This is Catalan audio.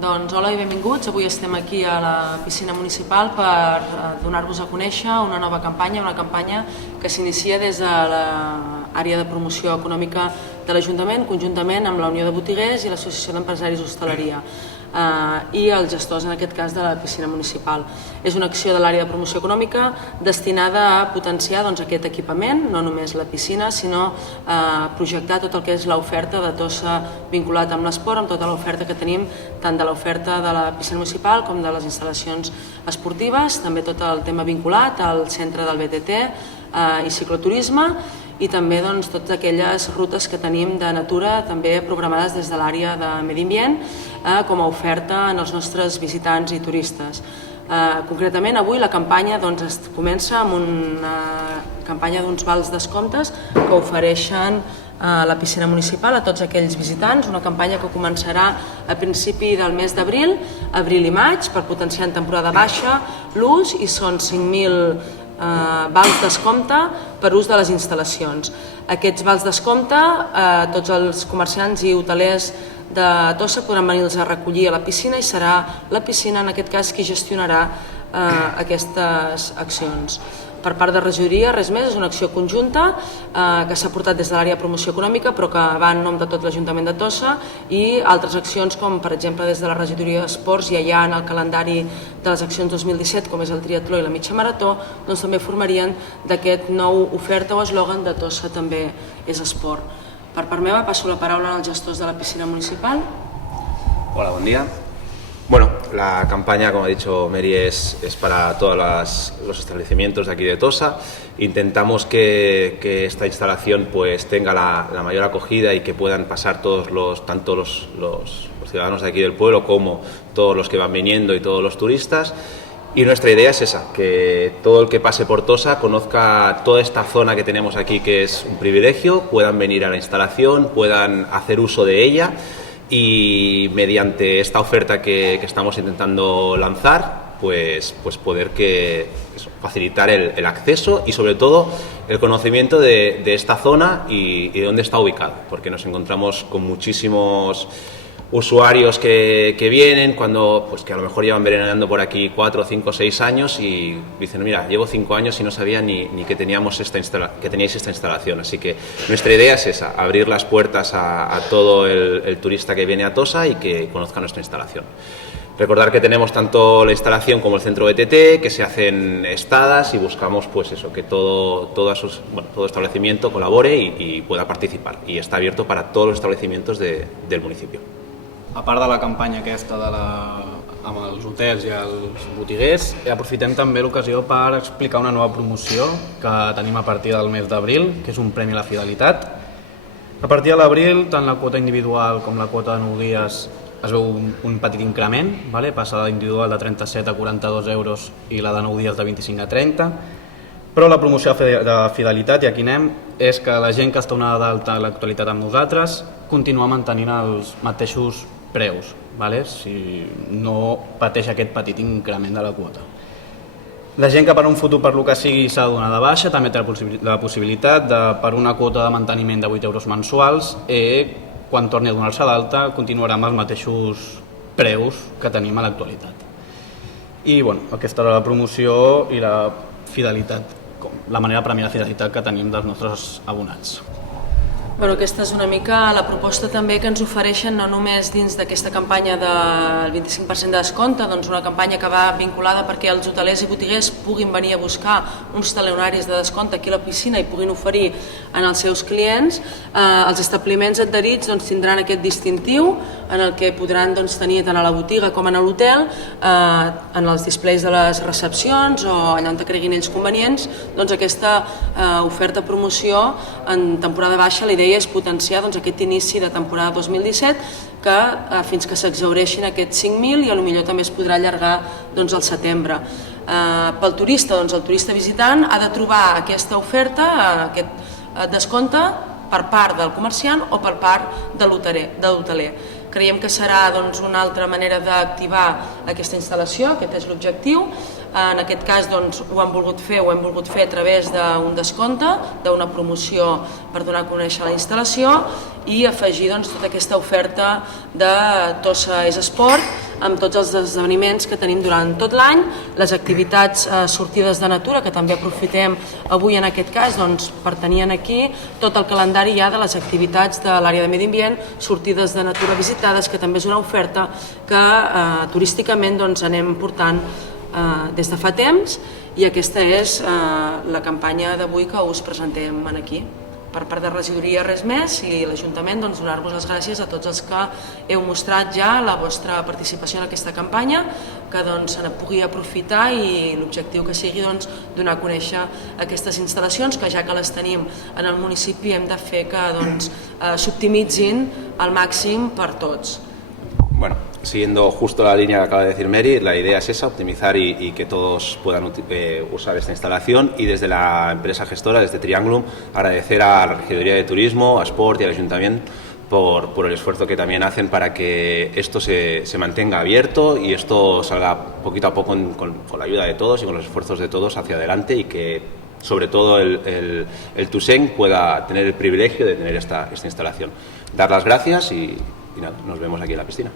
Doncs hola i benvinguts. Avui estem aquí a la piscina municipal per donar-vos a conèixer una nova campanya, una campanya que s'inicia des de l'àrea de promoció econòmica de l'Ajuntament, conjuntament amb la Unió de Botiguers i l'Associació d'Empresaris d'Hostaleria i els gestors, en aquest cas, de la piscina municipal. És una acció de l'àrea de promoció econòmica destinada a potenciar aquest equipament, no només la piscina, sinó a projectar tot el que és l'oferta de Tossa vinculat amb l'esport, amb tota l'oferta que tenim, tant de l'oferta de la piscina municipal com de les instal·lacions esportives, també tot el tema vinculat al centre del BTT i cicloturisme, i també totes aquelles rutes que tenim de natura també programades des de l'àrea de medi ambient com a oferta als nostres visitants i turistes. Concretament, avui la campanya comença amb una campanya d'uns vals descomptes que ofereixen a la piscina municipal a tots aquells visitants, una campanya que començarà a principi del mes d'abril, abril i maig, per potenciar en temporada baixa l'ús, i són 5.000 vals descompte per ús de les instal·lacions. Aquests vals descompte, tots els comerciants i hotelers de Tossa podran venir-los a recollir a la piscina i serà la piscina, en aquest cas, qui gestionarà aquestes accions. Per part de regidoria, res més, és una acció conjunta que s'ha portat des de l'àrea de promoció econòmica però que va en nom de tot l'Ajuntament de Tossa, i altres accions com, per exemple, des de la regidoria d'Esports ja hi ha en el calendari de les accions 2017, com és el triatló i la mitja marató, també formarien d'aquest nou oferta o eslògan de Tossa també és esport. Per part meva passo la paraula als gestors de la piscina municipal. Hola, buen día. Bueno, la campaña, como ha dicho Mary, es para todos los establecimientos de aquí de Tossa. Intentamos que esta instalación pues tenga la mayor acogida y que puedan pasar tanto los ciudadanos de aquí del pueblo como todos los que van viniendo y todos los turistas. Y nuestra idea es esa, que todo el que pase por Tossa conozca toda esta zona que tenemos aquí, que es un privilegio, puedan venir a la instalación, puedan hacer uso de ella, y mediante esta oferta que estamos intentando lanzar, pues poder facilitar el acceso y sobre todo el conocimiento de esta zona y de dónde está ubicado, porque nos encontramos con muchísimos usuarios que vienen que a lo mejor llevan veraneando por aquí 4, 5, 6 años y dicen, mira, llevo 5 años y no sabía ni que teníais esta instalación. Así que nuestra idea es esa, abrir las puertas a todo el turista que viene a Tossa y que conozca nuestra instalación. Recordar que tenemos tanto la instalación como el centro BTT, que se hacen estadas, y buscamos que todo establecimiento colabore y pueda participar, y está abierto para todos los establecimientos del municipio. A part de la campanya aquesta amb els hotels i els botiguers, aprofitem també l'ocasió per explicar una nova promoció que tenim a partir del mes d'abril, que és un premi a la fidelitat. A partir de l'abril, tant la quota individual com la quota de 9 dies es veu un petit increment, passa l'individual de 37 a 42 euros i la de 9 dies de 25 a 30, però la promoció de fidelitat, i aquí anem, és que la gent que està donada d'alta a l'actualitat amb nosaltres continua mantenint els mateixos preus, si no pateix aquest petit increment de la quota. La gent que per un futur, per lo que sigui, s'ha de donar de baixa, també té la possibilitat de, per una quota de manteniment de 8 euros mensuals, quan torni a donar-se d'alta continuarà amb els mateixos preus que tenim a l'actualitat. I aquesta era la promoció i la fidelitat, la manera de premiar la fidelitat que tenim dels nostres abonats. Aquesta és una mica la proposta també que ens ofereixen, no només dins d'aquesta campanya del 25% de descompte, una campanya que va vinculada perquè els hotelers i botiguers puguin venir a buscar uns talonaris de descompte aquí a la piscina i puguin oferir als seus clients. Els establiments adherits tindran aquest distintiu en el que podran tenir tant a la botiga com a l'hotel, en els displays de les recepcions o allà on creguin ells convenients, aquesta oferta promoció en temporada baixa. La idea és potenciar aquest inici de temporada 2017, que fins que s'exhaureixin aquests 5.000, i potser també es podrà allargar al setembre. Pel turista, el turista visitant ha de trobar aquesta oferta, aquest descompte, per part del comerciant o per part de l'hoteler. Creiem que serà una altra manera d'activar aquesta instal·lació, aquest és l'objectiu. En aquest cas ho hem volgut fer a través d'un descompte, d'una promoció per donar a conèixer la instal·lació i afegir tota aquesta oferta de Tossa és esport amb tots els esdeveniments que tenim durant tot l'any, les activitats sortides de natura, que també aprofitem avui en aquest cas per tenir aquí tot el calendari ja de les activitats de l'àrea de medi ambient, sortides de natura visitades, que també és una oferta que turísticament anem portant des de fa temps, i aquesta és la campanya d'avui que us presentem aquí. Per part de regidoria res més, i l'Ajuntament donar-vos les gràcies a tots els que heu mostrat ja la vostra participació en aquesta campanya, que se ne pugui aprofitar, i l'objectiu que sigui donar a conèixer aquestes instal·lacions, que ja que les tenim en el municipi hem de fer que s'optimitzin al màxim per tots. Bueno, siguiendo justo la línea que acaba de decir Mary, la idea es esa, optimizar y que todos puedan usar esta instalación, y desde la empresa gestora, desde Triangulum, agradecer a la Regidoría de Turismo, a Sport y al Ayuntamiento por el esfuerzo que también hacen para que esto se mantenga abierto y esto salga poquito a poco con la ayuda de todos y con los esfuerzos de todos hacia adelante, y que sobre todo el TUSEN pueda tener el privilegio de tener esta instalación. Dar las gracias y nada, nos vemos aquí en la piscina.